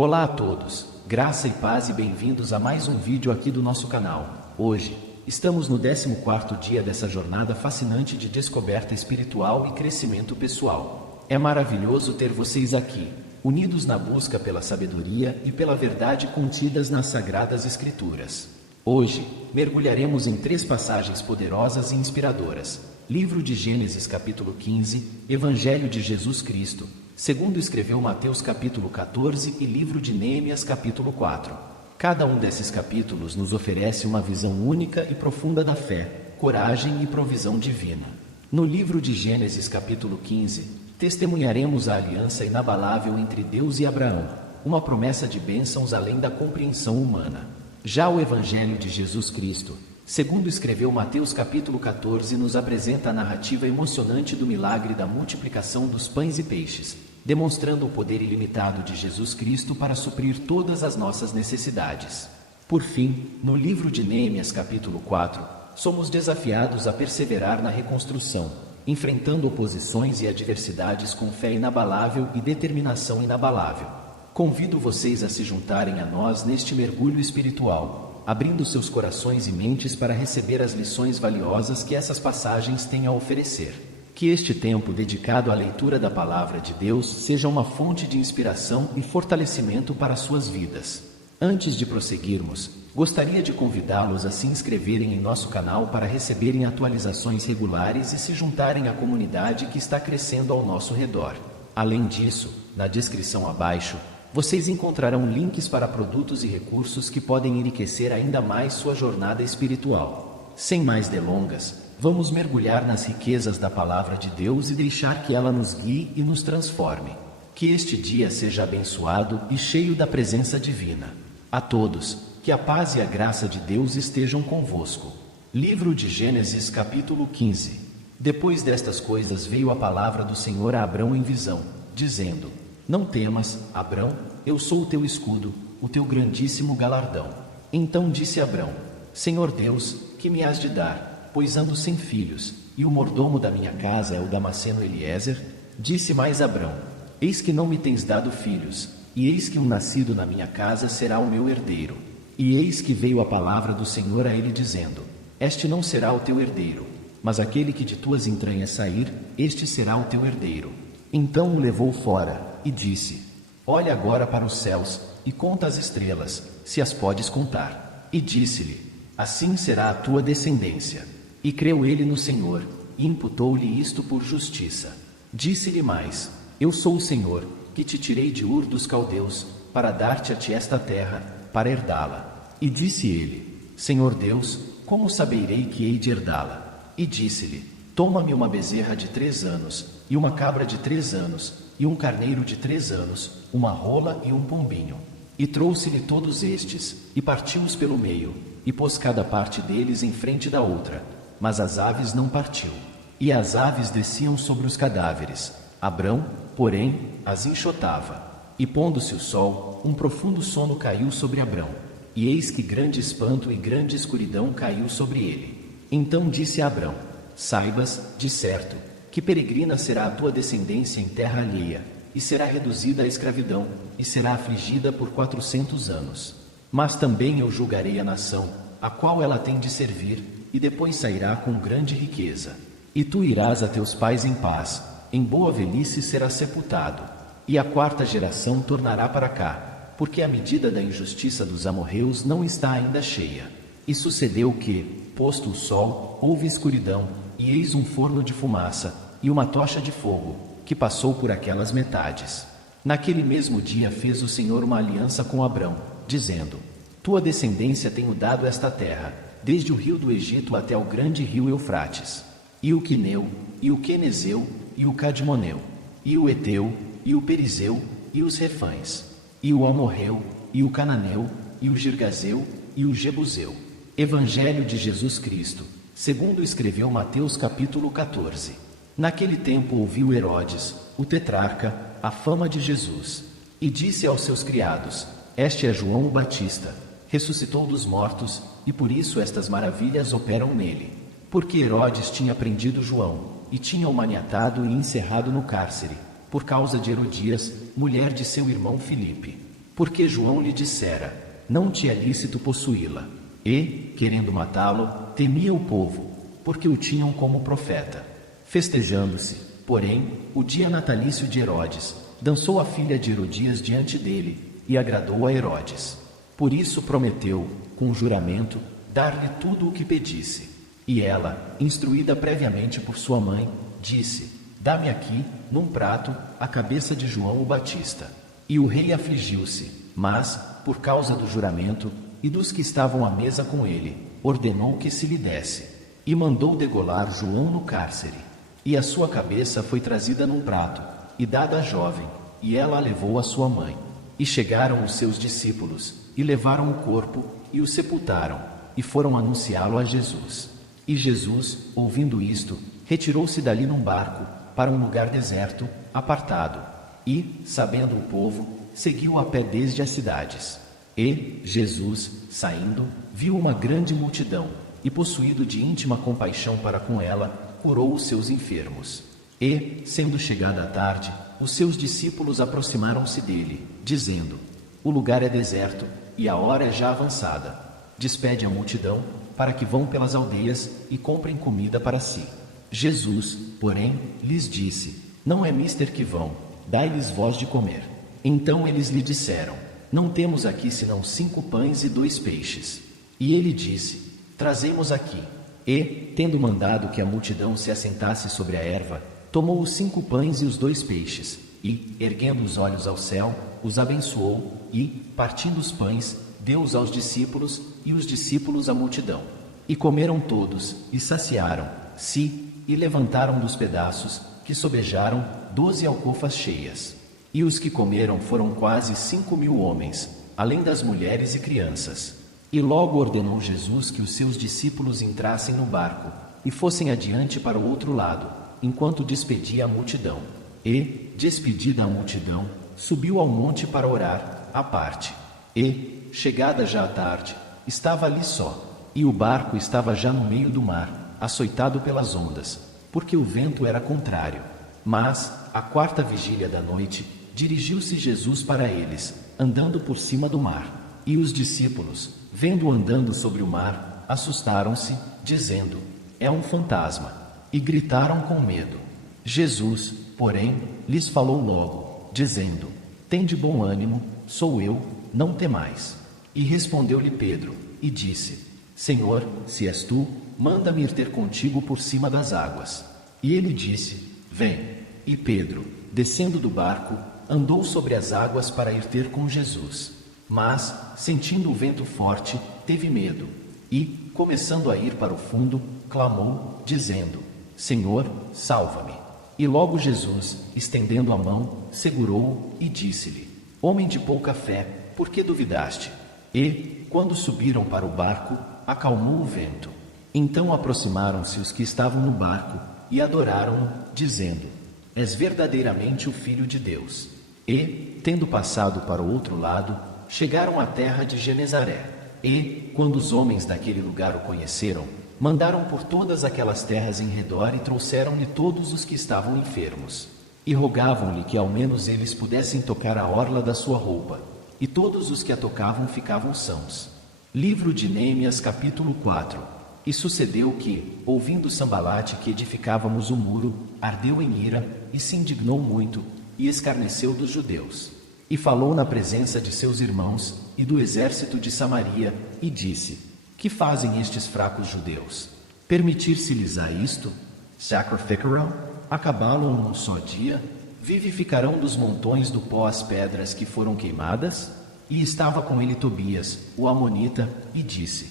Olá a todos, graça e paz e bem-vindos a mais um vídeo aqui do nosso canal. Hoje, estamos no 14º dia dessa jornada fascinante de descoberta espiritual e crescimento pessoal. É maravilhoso ter vocês aqui, unidos na busca pela sabedoria e pela verdade contidas nas Sagradas Escrituras. Hoje, mergulharemos em 3 passagens poderosas e inspiradoras. Livro de Gênesis capítulo 15, Evangelho de Jesus Cristo, segundo escreveu Mateus capítulo 14 e livro de Neemias capítulo 4. Cada um desses capítulos nos oferece uma visão única e profunda da fé, coragem e provisão divina. No livro de Gênesis capítulo 15, testemunharemos a aliança inabalável entre Deus e Abraão, uma promessa de bênçãos além da compreensão humana. Já o Evangelho de Jesus Cristo, segundo escreveu Mateus capítulo 14, nos apresenta a narrativa emocionante do milagre da multiplicação dos pães e peixes, demonstrando o poder ilimitado de Jesus Cristo para suprir todas as nossas necessidades. Por fim, no livro de Neemias capítulo 4, somos desafiados a perseverar na reconstrução, enfrentando oposições e adversidades com fé inabalável e determinação inabalável. Convido vocês a se juntarem a nós neste mergulho espiritual, abrindo seus corações e mentes para receber as lições valiosas que essas passagens têm a oferecer. Que este tempo dedicado à leitura da Palavra de Deus seja uma fonte de inspiração e fortalecimento para suas vidas. Antes de prosseguirmos, gostaria de convidá-los a se inscreverem em nosso canal para receberem atualizações regulares e se juntarem à comunidade que está crescendo ao nosso redor. Além disso, na descrição abaixo, vocês encontrarão links para produtos e recursos que podem enriquecer ainda mais sua jornada espiritual. Sem mais delongas, vamos mergulhar nas riquezas da Palavra de Deus e deixar que ela nos guie e nos transforme. Que este dia seja abençoado e cheio da presença divina. A todos, que a paz e a graça de Deus estejam convosco. Livro de Gênesis capítulo 15. Depois destas coisas veio a palavra do Senhor a Abrão em visão, dizendo: Não temas, Abrão, eu sou o teu escudo, o teu grandíssimo galardão. Então disse Abrão: Senhor Deus, que me has de dar? Pois ando sem filhos, e o mordomo da minha casa é o Damasceno Eliezer. Disse mais Abrão: Eis que não me tens dado filhos, e eis que um nascido na minha casa será o meu herdeiro. E eis que veio a palavra do Senhor a ele dizendo: Este não será o teu herdeiro, mas aquele que de tuas entranhas sair, este será o teu herdeiro. Então o levou fora, e disse: Olha agora para os céus, e conta as estrelas, se as podes contar. E disse-lhe: Assim será a tua descendência. E creu ele no Senhor, e imputou-lhe isto por justiça. Disse-lhe mais: Eu sou o Senhor, que te tirei de Ur dos Caldeus, para dar-te a ti esta terra, para herdá-la. E disse ele: Senhor Deus, como saberei que hei de herdá-la? E disse-lhe: Toma-me uma bezerra de 3 anos, e uma cabra de 3 anos, e um carneiro de 3 anos, uma rola e um pombinho. E trouxe-lhe todos estes, e partiu-os pelo meio, e pôs cada parte deles em frente da outra. Mas as aves não partiu. E as aves desciam sobre os cadáveres. Abrão, porém, as enxotava. E pondo-se o sol, um profundo sono caiu sobre Abrão. E eis que grande espanto e grande escuridão caiu sobre ele. Então disse a Abrão: Saibas, de certo, que peregrina será a tua descendência em terra alheia, e será reduzida à escravidão, e será afligida por 400 anos. Mas também eu julgarei a nação, a qual ela tem de servir, e depois sairá com grande riqueza. E tu irás a teus pais em paz, em boa velhice serás sepultado. E a 4ª geração tornará para cá, porque a medida da injustiça dos amorreus não está ainda cheia. E sucedeu que, posto o sol, houve escuridão, e eis um forno de fumaça, e uma tocha de fogo, que passou por aquelas metades. Naquele mesmo dia fez o Senhor uma aliança com Abrão, dizendo: Tua descendência tenho dado esta terra, desde o rio do Egito até o grande rio Eufrates, e o Quineu, e o Quenezeu, e o Cadmoneu, e o Eteu, e o Perizeu, e os Refães, e o Amorreu, e o Cananeu, e o Girgazeu, e o Jebuseu. Evangelho de Jesus Cristo, segundo escreveu Mateus capítulo 14. Naquele tempo ouviu Herodes, o tetrarca, a fama de Jesus, e disse aos seus criados: Este é João o Batista, ressuscitou dos mortos, e por isso estas maravilhas operam nele. Porque Herodes tinha prendido João, e tinha o maniatado e encerrado no cárcere, por causa de Herodias, mulher de seu irmão Filipe. porque João lhe dissera: não te é lícito possuí-la. E, querendo matá-lo, temia o povo, porque o tinham como profeta. Festejando-se, porém, o dia natalício de Herodes, dançou a filha de Herodias diante dele, e agradou a Herodes. Por isso prometeu, com juramento, dar-lhe tudo o que pedisse. E ela, instruída previamente por sua mãe, disse: dá-me aqui, num prato, a cabeça de João o Batista. E o rei afligiu-se, mas, por causa do juramento, e dos que estavam à mesa com ele, ordenou que se lhe desse. E mandou degolar João no cárcere. E a sua cabeça foi trazida num prato, e dada à jovem, e ela a levou à sua mãe. E chegaram os seus discípulos, e levaram o corpo, e o sepultaram, e foram anunciá-lo a Jesus. E Jesus, ouvindo isto, retirou-se dali num barco, para um lugar deserto, apartado. E, sabendo o povo, seguiu a pé desde as cidades. E, Jesus, saindo, viu uma grande multidão, e possuído de íntima compaixão para com ela, curou os seus enfermos. E, sendo chegada a tarde, os seus discípulos aproximaram-se dele, dizendo: o lugar é deserto, e a hora é já avançada. Despede a multidão, para que vão pelas aldeias e comprem comida para si. Jesus, porém, lhes disse: não é mister que vão, dai-lhes vós de comer. Então eles lhe disseram: não temos aqui senão 5 pães e 2 peixes. E ele disse: trazemos aqui. E, tendo mandado que a multidão se assentasse sobre a erva, tomou os 5 pães e os 2 peixes, e, erguendo os olhos ao céu, os abençoou, e, partindo os pães, deu-os aos discípulos, e os discípulos à multidão. E comeram todos, e saciaram-se, e levantaram dos pedaços, que sobejaram, 12 alcofas cheias. E os que comeram foram quase 5.000 homens, além das mulheres e crianças. E logo ordenou Jesus que os seus discípulos entrassem no barco, e fossem adiante para o outro lado, enquanto despedia a multidão. E, despedida a multidão, subiu ao monte para orar, à parte. E, chegada já a tarde, estava ali só, e o barco estava já no meio do mar, açoitado pelas ondas, porque o vento era contrário. Mas, à 4ª vigília da noite, dirigiu-se Jesus para eles, andando por cima do mar. E os discípulos, vendo-o andando sobre o mar, assustaram-se, dizendo: é um fantasma, e gritaram com medo. Jesus, porém, lhes falou logo, dizendo: tende bom ânimo, sou eu, não temais. E respondeu-lhe Pedro, e disse: Senhor, se és tu, manda-me ir ter contigo por cima das águas. E ele disse: vem. E Pedro, descendo do barco, andou sobre as águas para ir ter com Jesus. Mas, sentindo o vento forte, teve medo. E, começando a ir para o fundo, clamou, dizendo: Senhor, salva-me. E logo Jesus, estendendo a mão, segurou-o e disse-lhe: Homem de pouca fé, por que duvidaste? E, quando subiram para o barco, acalmou o vento. Então aproximaram-se os que estavam no barco e adoraram-no, dizendo: És verdadeiramente o Filho de Deus. E, tendo passado para o outro lado, chegaram à terra de Genezaré. E, quando os homens daquele lugar o conheceram, mandaram por todas aquelas terras em redor e trouxeram-lhe todos os que estavam enfermos. E rogavam-lhe que ao menos eles pudessem tocar a orla da sua roupa. E todos os que a tocavam ficavam sãos. Livro de Neemias, capítulo 4. E sucedeu que, ouvindo Sambalate que edificávamos o muro, ardeu em ira, e se indignou muito, e escarneceu dos judeus. E falou na presença de seus irmãos, e do exército de Samaria, e disse: Que fazem estes fracos judeus? Permitir-se-lhes-á isto? Sacrificarão? Acabá-lo num só dia? Vivificarão dos montões do pó as pedras que foram queimadas? E estava com ele Tobias, o amonita, e disse: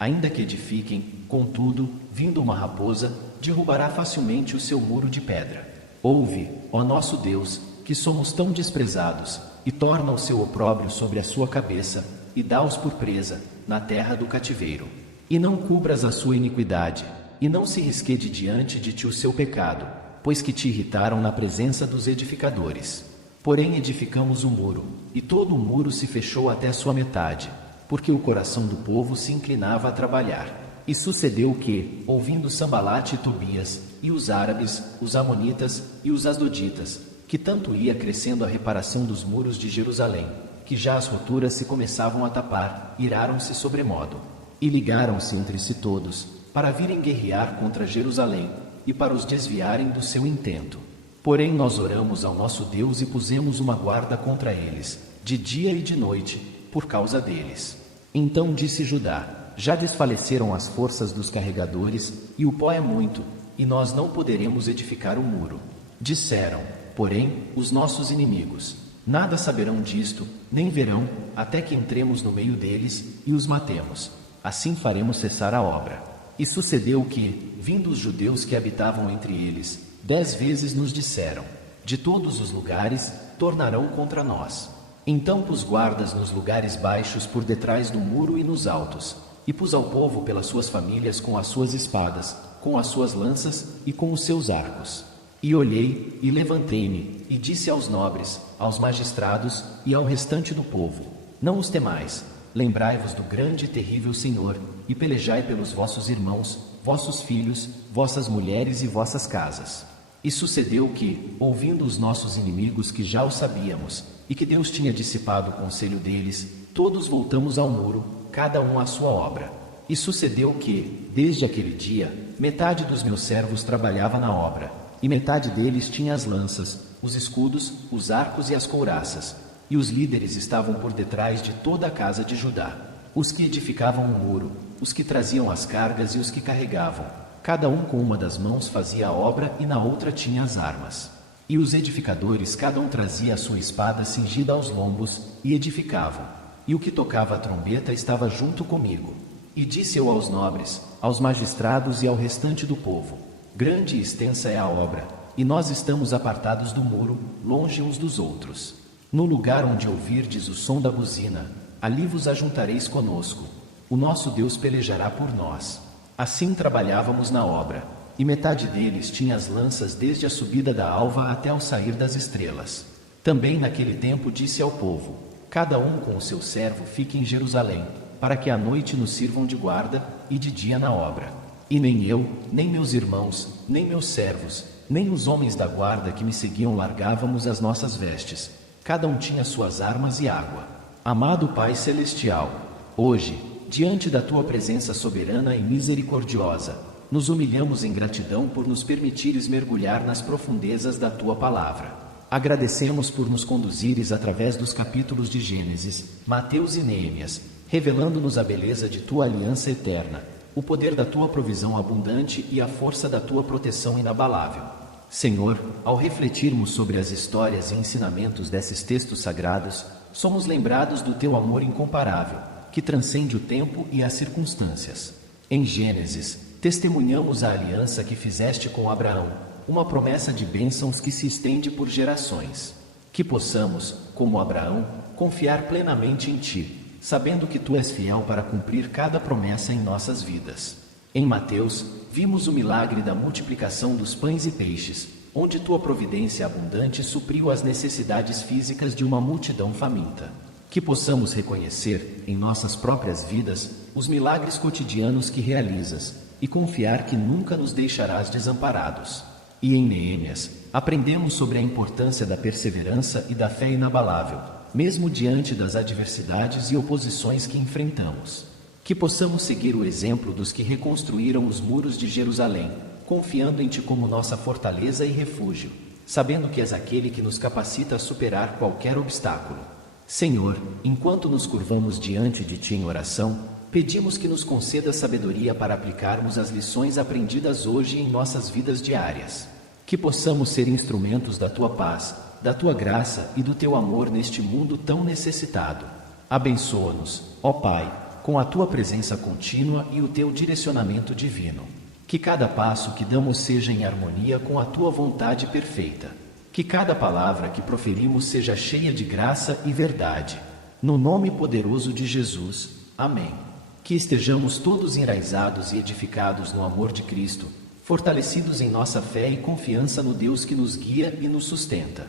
Ainda que edifiquem, contudo, vindo uma raposa, derrubará facilmente o seu muro de pedra. Ouve, ó nosso Deus, que somos tão desprezados, e torna o seu opróbrio sobre a sua cabeça, e dá-os por presa, na terra do cativeiro. E não cubras a sua iniquidade, e não se resquede diante de ti o seu pecado, pois que te irritaram na presença dos edificadores. Porém edificamos o muro, e todo o muro se fechou até a sua metade, porque o coração do povo se inclinava a trabalhar. E sucedeu que, ouvindo Sambalate e Tobias, e os árabes, os amonitas e os asdoditas, que tanto ia crescendo a reparação dos muros de Jerusalém, que já as roturas se começavam a tapar, iraram-se sobremodo. E ligaram-se entre si todos, para virem guerrear contra Jerusalém, e para os desviarem do seu intento. Porém nós oramos ao nosso Deus e pusemos uma guarda contra eles, de dia e de noite, por causa deles. Então disse Judá: já desfaleceram as forças dos carregadores, e o pó é muito, e nós não poderemos edificar o muro. Disseram, porém, os nossos inimigos: nada saberão disto, nem verão, até que entremos no meio deles, e os matemos. Assim faremos cessar a obra. E sucedeu que, vindo os judeus que habitavam entre eles, 10 vezes nos disseram: de todos os lugares, tornarão contra nós. Então pus guardas nos lugares baixos por detrás do muro e nos altos, e pus ao povo pelas suas famílias com as suas espadas, com as suas lanças e com os seus arcos. E olhei, e levantei-me, e disse aos nobres, aos magistrados e ao restante do povo: não os temais, lembrai-vos do grande e terrível Senhor, e pelejai pelos vossos irmãos, vossos filhos, vossas mulheres e vossas casas. E sucedeu que, ouvindo os nossos inimigos que já o sabíamos, e que Deus tinha dissipado o conselho deles, todos voltamos ao muro, cada um à sua obra. E sucedeu que, desde aquele dia, metade dos meus servos trabalhava na obra, e metade deles tinha as lanças, os escudos, os arcos e as couraças, e os líderes estavam por detrás de toda a casa de Judá, os que edificavam o muro, os que traziam as cargas e os que carregavam. Cada um com uma das mãos fazia a obra e na outra tinha as armas. E os edificadores cada um trazia a sua espada cingida aos lombos, e edificavam. E o que tocava a trombeta estava junto comigo. E disse eu aos nobres, aos magistrados e ao restante do povo: grande e extensa é a obra, e nós estamos apartados do muro, longe uns dos outros. No lugar onde ouvirdes o som da buzina, ali vos ajuntareis conosco. O nosso Deus pelejará por nós. Assim trabalhávamos na obra, e metade deles tinha as lanças desde a subida da alva até ao sair das estrelas. Também naquele tempo disse ao povo: cada um com o seu servo fique em Jerusalém, para que à noite nos sirvam de guarda, e de dia na obra. E nem eu, nem meus irmãos, nem meus servos, nem os homens da guarda que me seguiam largávamos as nossas vestes. Cada um tinha suas armas e água. Amado Pai Celestial, hoje, diante da Tua presença soberana e misericordiosa, nos humilhamos em gratidão por nos permitires mergulhar nas profundezas da Tua Palavra. Agradecemos por nos conduzires através dos capítulos de Gênesis, Mateus e Neemias, revelando-nos a beleza de Tua aliança eterna, o poder da Tua provisão abundante e a força da Tua proteção inabalável. Senhor, ao refletirmos sobre as histórias e ensinamentos desses textos sagrados, somos lembrados do Teu amor incomparável, que transcende o tempo e as circunstâncias. Em Gênesis, testemunhamos a aliança que fizeste com Abraão, uma promessa de bênçãos que se estende por gerações. Que possamos, como Abraão, confiar plenamente em Ti, sabendo que Tu és fiel para cumprir cada promessa em nossas vidas. Em Mateus, vimos o milagre da multiplicação dos pães e peixes, onde Tua providência abundante supriu as necessidades físicas de uma multidão faminta. Que possamos reconhecer, em nossas próprias vidas, os milagres cotidianos que realizas, e confiar que nunca nos deixarás desamparados. E em Neemias, aprendemos sobre a importância da perseverança e da fé inabalável, mesmo diante das adversidades e oposições que enfrentamos. Que possamos seguir o exemplo dos que reconstruíram os muros de Jerusalém, confiando em Ti como nossa fortaleza e refúgio, sabendo que és aquele que nos capacita a superar qualquer obstáculo. Senhor, enquanto nos curvamos diante de Ti em oração, pedimos que nos conceda sabedoria para aplicarmos as lições aprendidas hoje em nossas vidas diárias. Que possamos ser instrumentos da Tua paz, da Tua graça e do Teu amor neste mundo tão necessitado. Abençoa-nos, ó Pai, com a Tua presença contínua e o Teu direcionamento divino. Que cada passo que damos seja em harmonia com a Tua vontade perfeita. Que cada palavra que proferimos seja cheia de graça e verdade. No nome poderoso de Jesus. Amém. Que estejamos todos enraizados e edificados no amor de Cristo, fortalecidos em nossa fé e confiança no Deus que nos guia e nos sustenta.